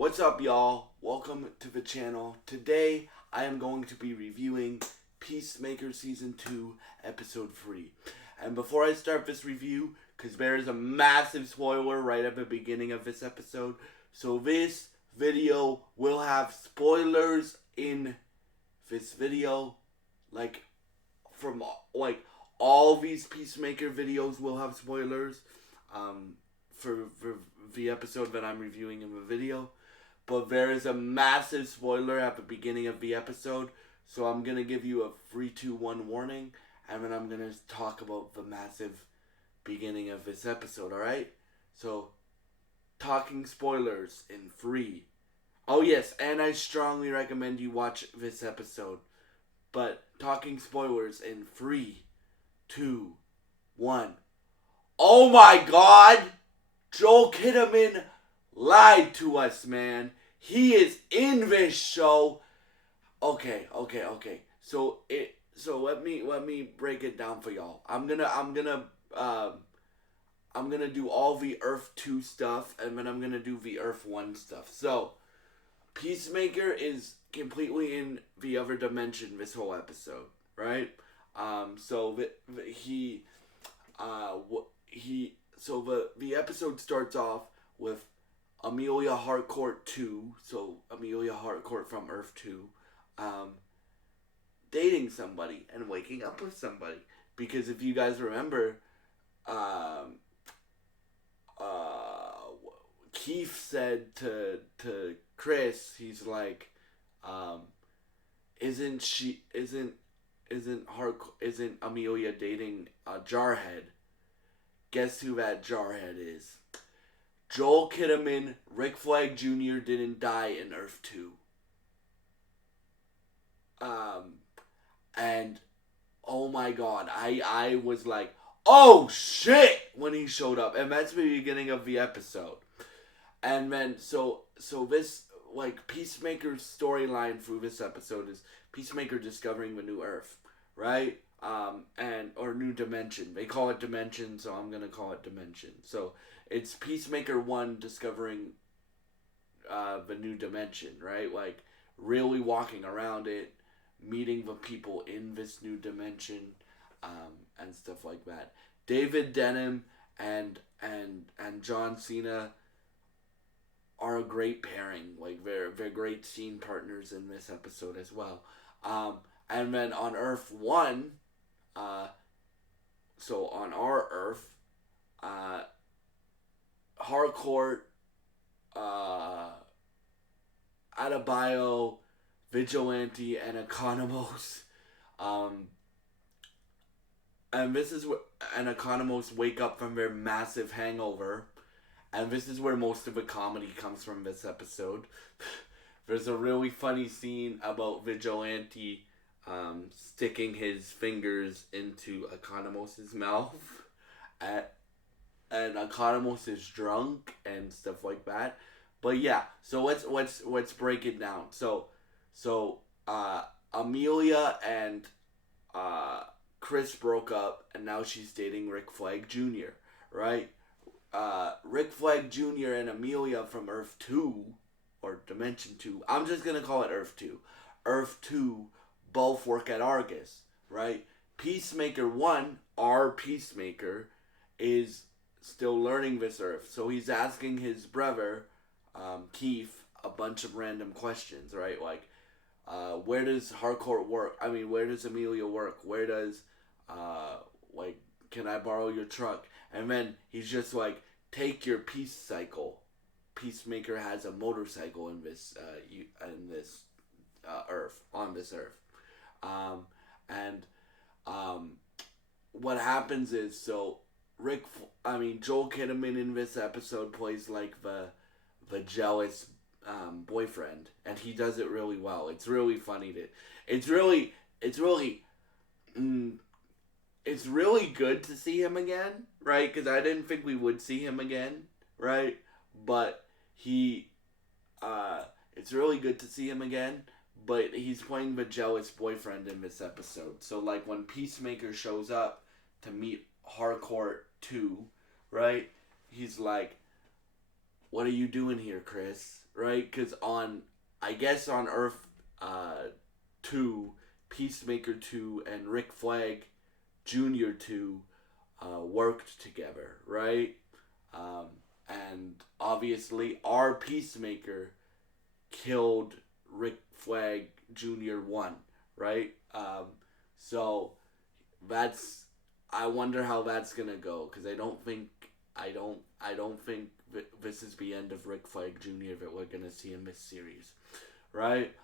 What's up, y'all? Welcome to the channel. Today, I am going to be reviewing Peacemaker Season 2, Episode 3. And before I start this review, because there is a massive spoiler right at the beginning of this episode, so this video will have spoilers in this video, from all these Peacemaker videos will have spoilers, for the episode that I'm reviewing in the video. But there is a massive spoiler at the beginning of the episode, so I'm going to give you a 3, 2, 1 warning, and then I'm going to talk about the massive beginning of this episode, alright? So, talking spoilers in 3. Oh yes, and I strongly recommend you watch this episode. But, talking spoilers in 3, 2, 1. Oh my god! Joel Kinnaman lied to us, man. He is in this show. Okay. So let me break it down for y'all. I'm gonna do all the Earth 2 stuff, and then I'm gonna do the Earth 1 stuff. So Peacemaker is completely in the other dimension this whole episode, right? The episode starts off with Amelia Harcourt 2, so Amelia Harcourt from Earth 2, dating somebody and waking up with somebody. Because if you guys remember, Keith said to Chris, he's like, isn't Amelia dating a Jarhead? Guess who that Jarhead is? Joel Kinnaman, Rick Flag Jr. didn't die in Earth 2. And oh my god, I was like, oh shit, when he showed up. And that's the beginning of the episode. And then, so this, Peacemaker's storyline through this episode is Peacemaker discovering the new Earth, right? Or new dimension. They call it dimension, so I'm gonna call it dimension. So it's Peacemaker 1 discovering the new dimension, right? Really walking around it, meeting the people in this new dimension, and stuff like that. David Denham and John Cena are a great pairing. They're great scene partners in this episode as well. And then on Earth 1, so on our Earth, Harcourt, Adebayo, Vigilante, and Economos, and this is where Economos wake up from their massive hangover, and this is where most of the comedy comes from this episode. There's a really funny scene about Vigilante sticking his fingers into Economos' mouth, and Economos is drunk and stuff like that. But yeah, so let's break it down. So Amelia and Chris broke up, and now she's dating Rick Flag Jr., right? Rick Flag Jr. and Amelia from Earth 2, or Dimension 2, I'm just gonna call it Earth 2. Earth 2 both work at Argus, right? Peacemaker 1, our Peacemaker, is still learning this Earth. So he's asking his brother, Keith, a bunch of random questions, right? Where does Harcourt work? I mean, where does Amelia work? Where does, can I borrow your truck? And then he's just like, take your peace cycle. Peacemaker has a motorcycle in this, Earth, on this Earth. What happens is, so Joel Kinnaman in this episode plays the jealous boyfriend, and he does it really well. It's really funny it's really good to see him again, right? Because I didn't think we would see him again, right? But it's really good to see him again. But he's playing the jealous boyfriend in this episode. So when Peacemaker shows up to meet Harcourt 2, right? He's like, what are you doing here, Chris? Right? Because I guess on Earth 2, Peacemaker 2 and Rick Flag Jr. 2 worked together, right? Um, and obviously, our Peacemaker killed Rick Flag Jr. 1, right? So that's I wonder how that's gonna go because I don't think this is the end of Rick Flag Jr. that we're gonna see in this series, right?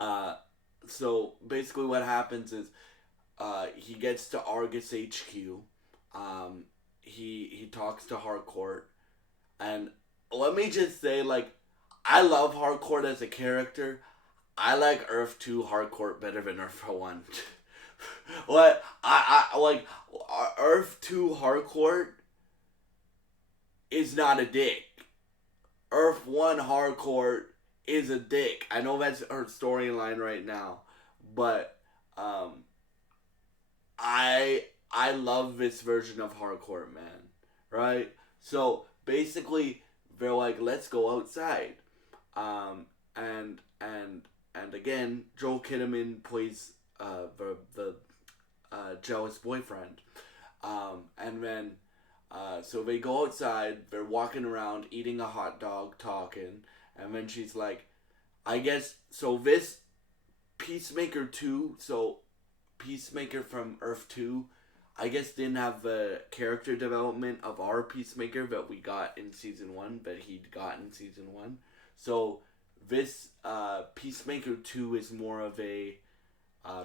Uh, so basically, what happens is he gets to Argus HQ. Um, he talks to Harcourt, and let me just say, like, I love Harcourt as a character. I like Earth 2 Harcourt better than Earth 1. What I like Earth 2 Harcourt is not a dick. Earth 1 Harcourt is a dick. I know that's her storyline right now, but um I love this version of Harcourt, man. Right? So basically they're like, let's go outside. Um and again, Joel Kinnaman plays the jealous boyfriend. And then so they go outside, they're walking around, eating a hot dog, talking, and then she's like, I guess, so this Peacemaker 2, so Peacemaker from Earth 2, I guess didn't have the character development of our Peacemaker that we got in Season 1, that he'd got in Season 1. So this Peacemaker 2 is more of a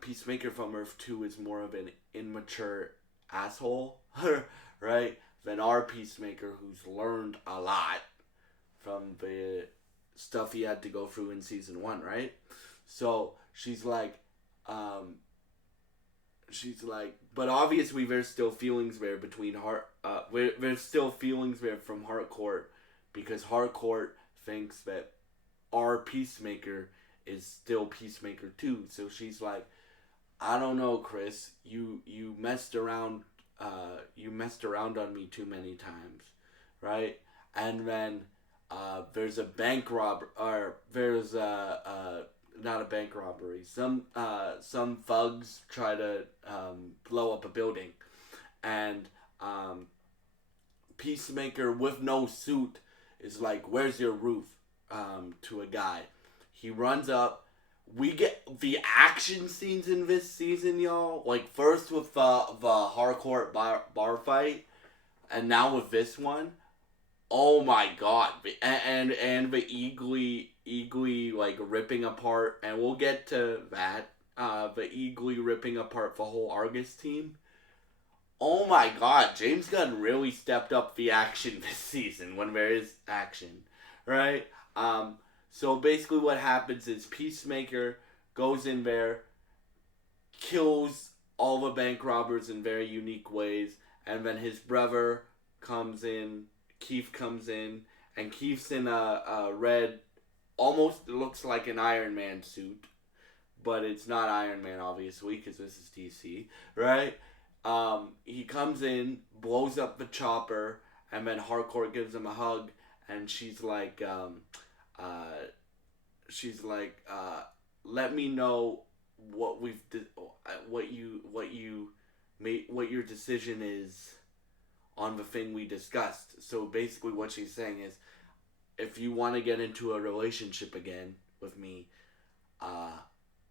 Peacemaker from Earth 2 is more of an immature asshole, right? Than our Peacemaker, who's learned a lot from the stuff he had to go through in Season 1, right? So she's like, but obviously there's still feelings there between there's still feelings there from Harcourt, because Harcourt thinks that our Peacemaker is still Peacemaker too. So she's like, I don't know, Chris. You messed around. You messed around on me too many times, right? And then there's a bank robber, or there's not a bank robbery. Some thugs try to blow up a building, and Peacemaker with no suit is like, "Where's your roof?" To a guy. He runs up. We get the action scenes in this season, y'all. Like, first with the Harcourt bar fight, and now with this one. Oh my god. And the Eagly like ripping apart, and we'll get to that. The Eagly ripping apart the whole Argus team. Oh my god, James Gunn really stepped up the action this season when there is action, right? So basically what happens is Peacemaker goes in there, kills all the bank robbers in very unique ways, and then his brother comes in, Keith comes in, and Keith's in a red, almost looks like an Iron Man suit, but it's not Iron Man, obviously, because this is DC, right? He comes in, blows up the chopper, and then Harcourt gives him a hug, and she's like, let me know what what your decision is on the thing we discussed. So basically what she's saying is, if you want to get into a relationship again with me,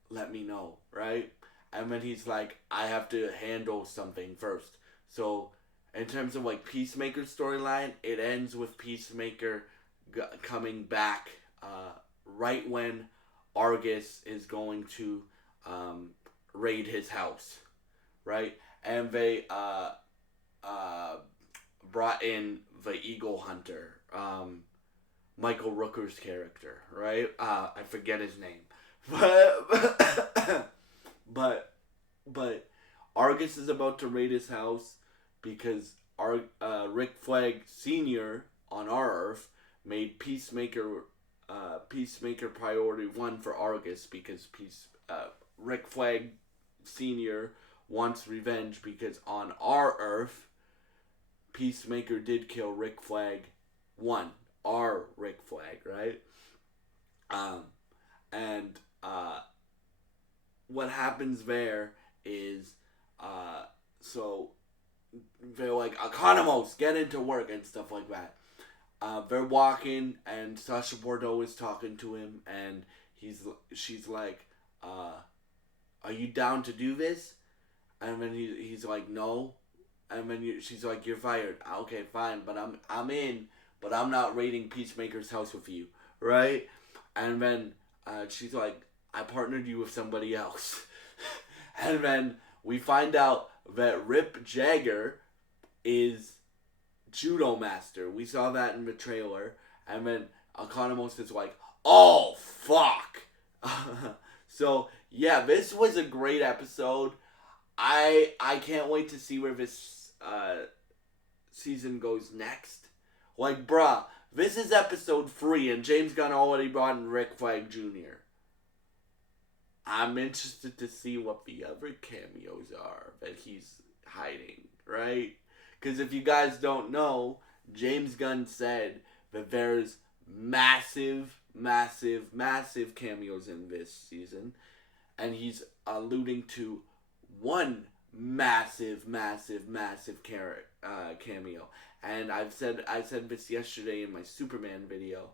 let me know, right? And then he's like, I have to handle something first. So in terms of like Peacemaker's storyline, it ends with Peacemaker coming back right when Argus is going to raid his house, right? And they brought in the Eagle Hunter, Michael Rooker's character, right? I forget his name, but Argus is about to raid his house because Rick Flag Sr. on our Earth made Peacemaker priority 1 for Argus because Rick Flag Sr. wants revenge because on our Earth, Peacemaker did kill Rick Flag one, our Rick Flag, right? Um, and what happens there is, so they're like, Economos, get into work and stuff like that. They're walking, and Sasha Bordeaux is talking to him, and she's like, "Are you down to do this?" And then he's like, "No." And then she's like, "You're fired." Okay, fine, but I'm in, but I'm not raiding Peacemaker's house with you, right? And then she's like, "I partnered you with somebody else," and then we find out that Rip Jagger is judo master. We saw that in the trailer, and then Economos is like, "Oh fuck!" So yeah, this was a great episode. I can't wait to see where this season goes next. Like, bruh, this is episode 3, and James Gunn already brought in Rick Flag Jr. I'm interested to see what the other cameos are that he's hiding, right? Because if you guys don't know, James Gunn said that there's massive, massive, massive cameos in this season, and he's alluding to one massive, massive, massive cameo. And I said this yesterday in my Superman video.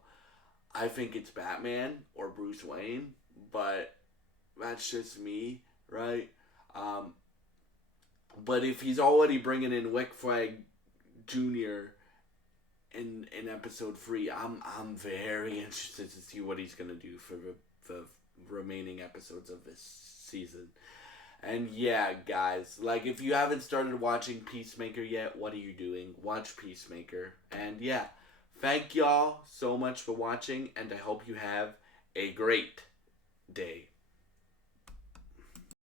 I think it's Batman or Bruce Wayne, but that's just me, right? Um, but if he's already bringing in Rick Flag Jr. in episode 3, I'm very interested to see what he's gonna do for the remaining episodes of this season. And yeah, guys, like, if you haven't started watching Peacemaker yet, what are you doing? Watch Peacemaker. And yeah, thank y'all so much for watching, and I hope you have a great day.